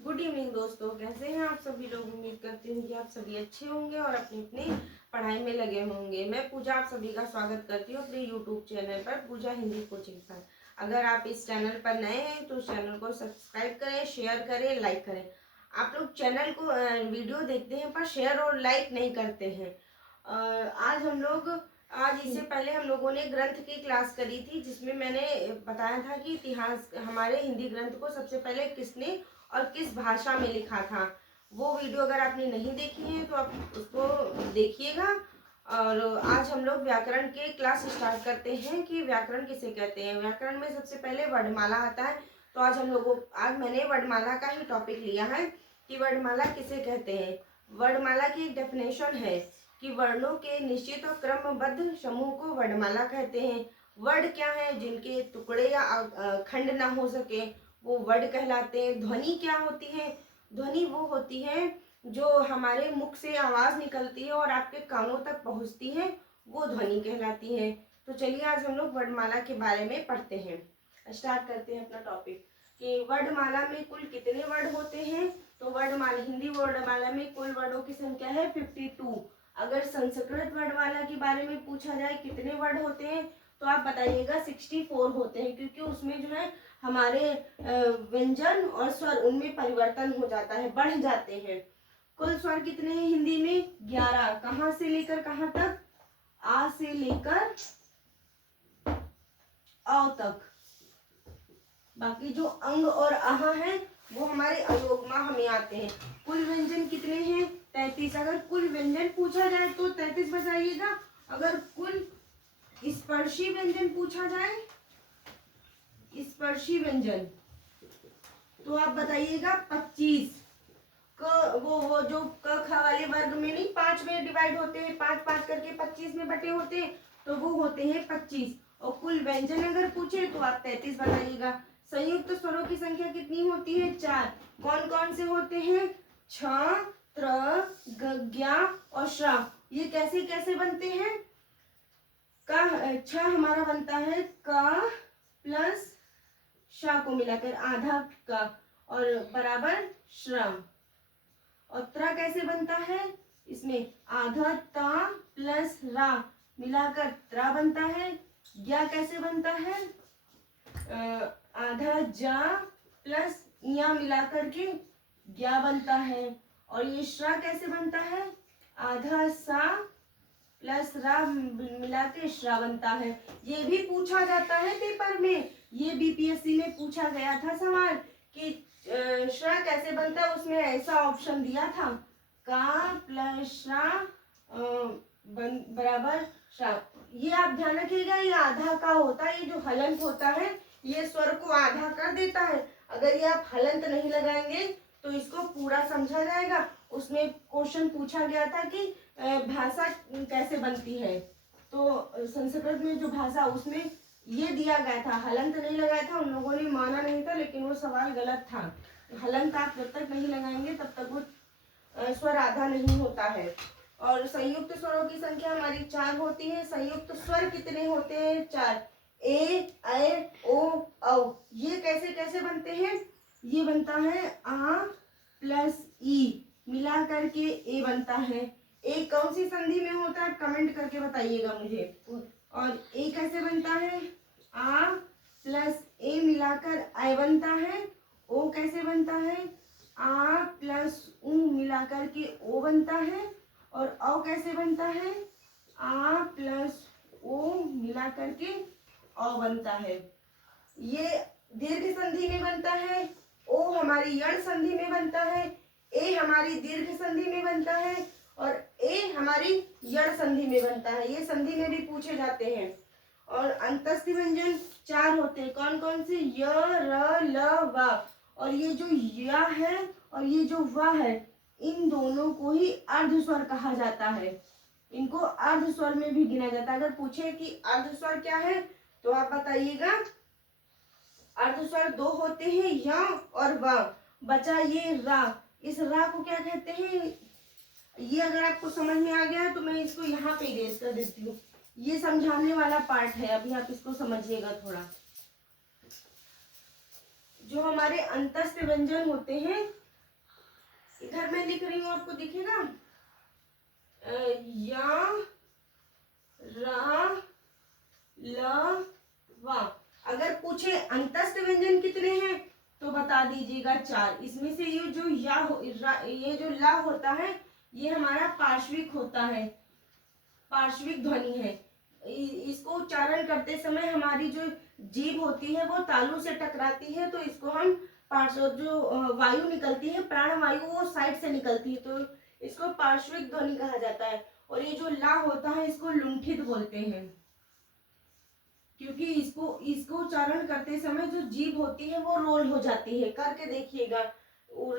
Good evening दोस्तों, कैसे हैं आप सभी लोग। उम्मीद करती हूँ कि आप सभी अच्छे होंगे और अपनी अपनी पढ़ाई में लगे होंगे। मैं पूजा आप सभी का स्वागत करती हूँ अपने यूट्यूब चैनल पर, पूजा हिंदी कोचिंग पर। अगर आप इस चैनल पर नए हैं तो चैनल को सब्सक्राइब करें, शेयर करें, लाइक करें। आप लोग चैनल को वीडियो देखते हैं पर शेयर और लाइक नहीं करते हैं। आज इससे पहले हम लोगों ने ग्रंथ की क्लास करी थी, जिसमें मैंने बताया था कि इतिहास हमारे हिंदी ग्रंथ को सबसे पहले किसने और किस भाषा में लिखा था। वो वीडियो अगर आपने नहीं देखी है तो आप उसको देखिएगा। और आज हम लोग व्याकरण के क्लास स्टार्ट करते हैं कि व्याकरण किसे कहते हैं। व्याकरण में सबसे पहले वर्णमाला आता है। तो आज मैंने वर्णमाला का ही टॉपिक लिया है कि वर्णमाला किसे कहते हैं। वर्णमाला की एक डेफिनेशन है कि वर्णों के निश्चित और क्रमबद्ध समूह को वर्णमाला कहते हैं। वर्ण क्या है? जिनके टुकड़े या खंड ना हो सके वो वर्ण कहलाते हैं। ध्वनि क्या होती है? ध्वनि वो होती है जो हमारे मुख से आवाज निकलती है और आपके कानों तक पहुंचती है, वो ध्वनि कहलाती है। तो चलिए आज हम लोग वर्णमाला के बारे में पढ़ते हैं। स्टार्ट करते हैं अपना टॉपिक कि वर्णमाला में कुल कितने वर्ण होते हैं। तो वर्णमाला, हिंदी वर्णमाला में कुल वर्णों की संख्या है 52। अगर संस्कृत वर्णमाला के बारे में पूछा जाए कितने वर्ण होते हैं तो आप बताइएगा 64 होते हैं, क्योंकि उसमें जो है हमारे व्यंजन और स्वर उनमें परिवर्तन हो जाता है, बढ़ जाते हैं। कुल स्वर कितने हैं हिंदी में? 11। कहां से लेकर कहां तक? आ से लेकर अ तक। बाकी जो अंग और आह है वो हमारे अयोगमा में आते हैं। कुल व्यंजन कितने हैं? 33। अगर कुल व्यंजन पूछा जाए तो 33 बताइएगा। अगर कुल स्पर्शी व्यंजन पूछा जाए, स्पर्शी व्यंजन, तो आप बताइएगा 25। वो जो क ख वाले वर्ग में नहीं 5 में डिवाइड होते हैं, 5 करके 25 में बटे होते हैं, तो वो होते हैं 25। और कुल व्यंजन अगर पूछे तो आप 33 बताइएगा। संयुक्त स्वरों की संख्या कितनी होती है? 4। कौन कौन से होते हैं? छ, त्र, ज्ञ और श्रा। ये कैसे कैसे बनते हैं? छ हमारा बनता है क प्लस शा को मिलाकर आधा का और बराबर श्रम। और त्र कैसे बनता है? इसमें आधा ता प्लस रा मिलाकर त्र बनता है। ज्ञा कैसे बनता है? आधा जा प्लस या मिलाकर के ज्ञा बनता है। और ये श्रा कैसे बनता है? आधा सा प्लस रा मिला के श्रा बनता है। ये भी पूछा जाता है पेपर में, ये बीपीएससी में पूछा गया था सवाल कि श्रा कैसे बनता है। उसमें ऐसा ऑप्शन दिया था का प्लस श्रा बराबर श्रा। ये आप ध्यान रखिएगा, ये आधा का होता है। ये जो हलंत होता है ये स्वर को आधा कर देता है। अगर ये आप हलंत नहीं लगाएंगे तो इसको पूरा समझा जाएगा। उसमें क्वेश्चन पूछा गया था कि भाषा कैसे बनती है, तो संस्कृत में जो भाषा उसमें ये दिया गया था, हलंत नहीं लगाया था। उन लोगों ने माना नहीं था, लेकिन वो सवाल गलत था। हलंत आप जब तक नहीं लगाएंगे तब तक वो स्वर आधा नहीं होता है। और संयुक्त स्वरों की संख्या हमारी 4 होती है। संयुक्त स्वर कितने होते हैं? 4। ए, ऐ, ओ, औ। ये कैसे कैसे बनते हैं? ये बनता है आ प्लस ई मिला करके ए बनता है। ए कौन सी संधि में होता है कमेंट करके बताइएगा मुझे। और ए कैसे बनता है? आ प्लस ए मिलाकर आई बनता है। ओ कैसे बनता है? आ प्लस उ मिलाकर के ओ बनता है। और औ कैसे बनता है? आ प्लस ओ मिलाकर के औ बनता है। ये दीर्घ संधि में बनता है। ओ हमारी यण संधि में बनता है। ए हमारी दीर्घ संधि में बनता है और ए हमारी यण संधि में बनता है। ये संधि में भी पूछे जाते हैं। और अंतस्थ व्यंजन 4 होते हैं। कौन कौन से? य, र, ल, व। और ये जो य है और ये जो व है, इन दोनों को ही अर्ध स्वर कहा जाता है। इनको अर्ध स्वर में भी गिना जाता है। अगर पूछे कि अर्ध स्वर क्या है तो आप बताइएगा। अर्ध स्वर 2 होते हैं, य और व। बचा ये रा। इस रा को क्या कहते हैं? ये अगर आपको समझ में आ गया तो मैं इसको यहाँ पे इरेज कर देती हूँ। ये समझाने वाला पार्ट है, अभी आप इसको समझिएगा थोड़ा। जो हमारे अंतस्थ व्यंजन होते हैं इधर मैं लिख रही हूँ, आपको दिखेगा या रा ल वा। अगर पूछे अंतस्थ व्यंजन कितने हैं तो बता दीजिएगा 4। इसमें से ये जो ये जो ला होता है ये हमारा पार्श्विक होता है, पार्श्विक ध्वनि है। इसको उच्चारण करते समय हमारी जो जीभ होती है वो तालू से टकराती है, तो इसको हम जो वायु निकलती है, प्राण वायु, वो साइड से निकलती है, तो इसको पार्श्विक ध्वनि कहा जाता है। और ये जो ला होता है इसको लुंठित बोलते हैं, क्योंकि इसको उच्चारण करते समय जो जीभ होती है वो रोल हो जाती है। करके देखिएगा,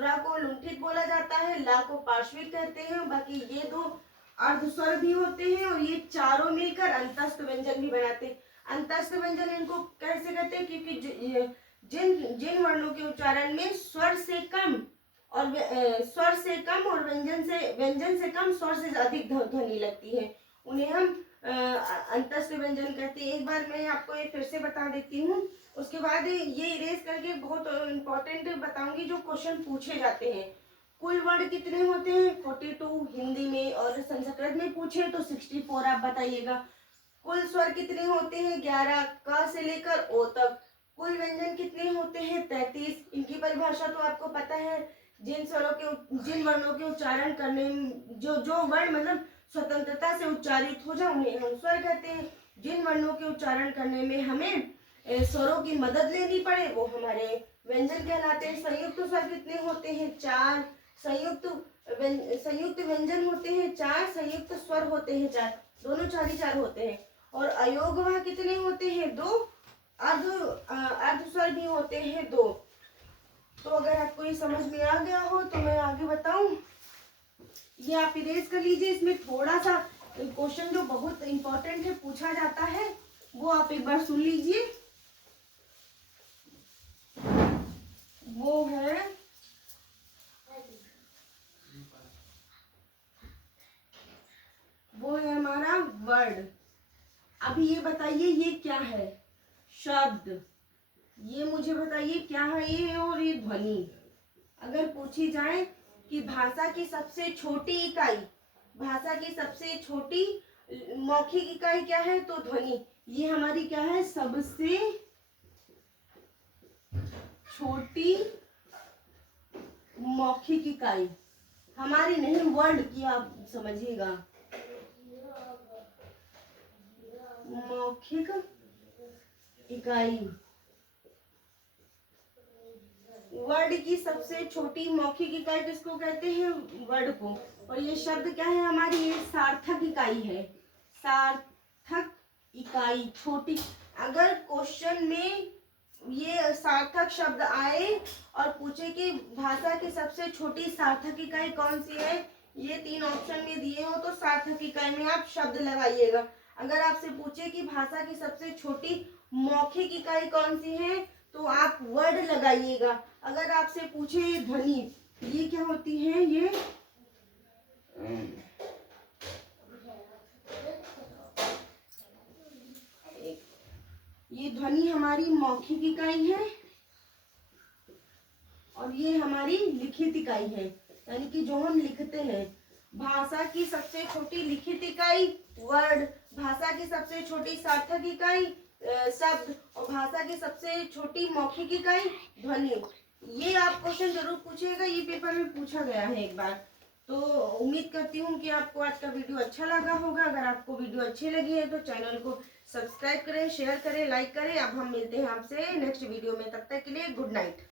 रा को लुंठित बोला जाता है, ला को पार्श्विक कहते हैं, बाकी ये दो अर्ध स्वर भी होते हैं और ये चारों मिलकर अंतस्थ व्यंजन भी बनाते हैं। अंतस्थ व्यंजन इनको कैसे कहते हैं, क्योंकि जिन वर्णों के उच्चारण में स्वर से कम और व्यंजन से कम स्वर से अधिक ध्वनि लगती है, उन्हें हम अंतस्थ व्यंजन कहते हैं। एक बार मैं आपको ये फिर से बता देती हूँ, उसके बाद ये इरेज करके बहुत इंपॉर्टेंट बताऊंगी जो क्वेश्चन पूछे जाते हैं। कुल वर्ण कितने होते हैं 42 हिंदी में, और संस्कृत में पूछे तो 64 आप बताइएगा। कुल स्वर कितने होते हैं 11 क से लेकर ओ तक। कुल व्यंजन कितने होते हैं 33। इनकी परिभाषा तो आपको पता है, जिन वर्णों के उच्चारण करने जो वर्ण मतलब स्वतंत्रता से उच्चारित हो जाए उन्हें हम स्वर कहते हैं। जिन वर्णों के उच्चारण करने में हमें स्वरों की मदद लेनी पड़े वो हमारे व्यंजन कहलाते हैं। संयुक्त स्वर कितने होते हैं 4। संयुक्त व्यंजन होते हैं 4, संयुक्त स्वर होते हैं 4, दोनों 4 ही 4 होते हैं। और अयोगवाह कितने होते हैं 2, अर्ध स्वर भी होते हैं 2। तो अगर आपको ये समझ में आ गया हो तो मैं आगे बताऊं। ये आप इरेज कर लीजिए। इसमें थोड़ा सा क्वेश्चन जो बहुत इंपॉर्टेंट है पूछा जाता है वो आप एक बार सुन लीजिए। वो है हमारा वर्ड। अभी ये बताइए ये क्या है शब्द, ये मुझे बताइए क्या है ये, और ये ध्वनि। अगर पूछी जाए कि भाषा की सबसे छोटी इकाई, भाषा की सबसे छोटी मौखिक इकाई क्या है तो ध्वनि। ये हमारी क्या है सबसे छोटी मौखिक इकाई, हमारी नहीं वर्ड की, आप समझिएगा। मौखिक इकाई, वर्ड की सबसे छोटी मौखिक इकाई किसको कहते हैं वर्ड को। और ये शब्द क्या है हमारी, ये सार्थक इकाई है, सार्थक इकाई छोटी। अगर क्वेश्चन में ये सार्थक शब्द आए और पूछे कि भाषा की सबसे छोटी सार्थक इकाई कौन सी है, ये 3 ऑप्शन में दिए हो तो सार्थक इकाई में आप शब्द लगाइएगा। अगर आपसे पूछे कि भाषा की सबसे छोटी मौखिक इकाई कौन सी है तो आप वर्ड लगाइएगा। अगर आपसे पूछे ध्वनि, ये क्या होती है, ये ध्वनि हमारी मौखिक इकाई है और ये हमारी लिखित इकाई है, यानी कि जो हम लिखते हैं। भाषा की सबसे छोटी लिखित इकाई वर्ड, भाषा की सबसे छोटी सार्थक इकाई शब्द, और भाषा की सबसे छोटी मौखिक इकाई ध्वनि। ये आप क्वेश्चन जरूर पूछिएगा, ये पेपर में पूछा गया है एक बार। तो उम्मीद करती हूँ कि आपको आज का वीडियो अच्छा लगा होगा। अगर आपको वीडियो अच्छी लगी है तो चैनल को सब्सक्राइब करें, शेयर करें, लाइक करें। अब हम मिलते हैं आपसे नेक्स्ट वीडियो में, तब तक के लिए गुड नाइट।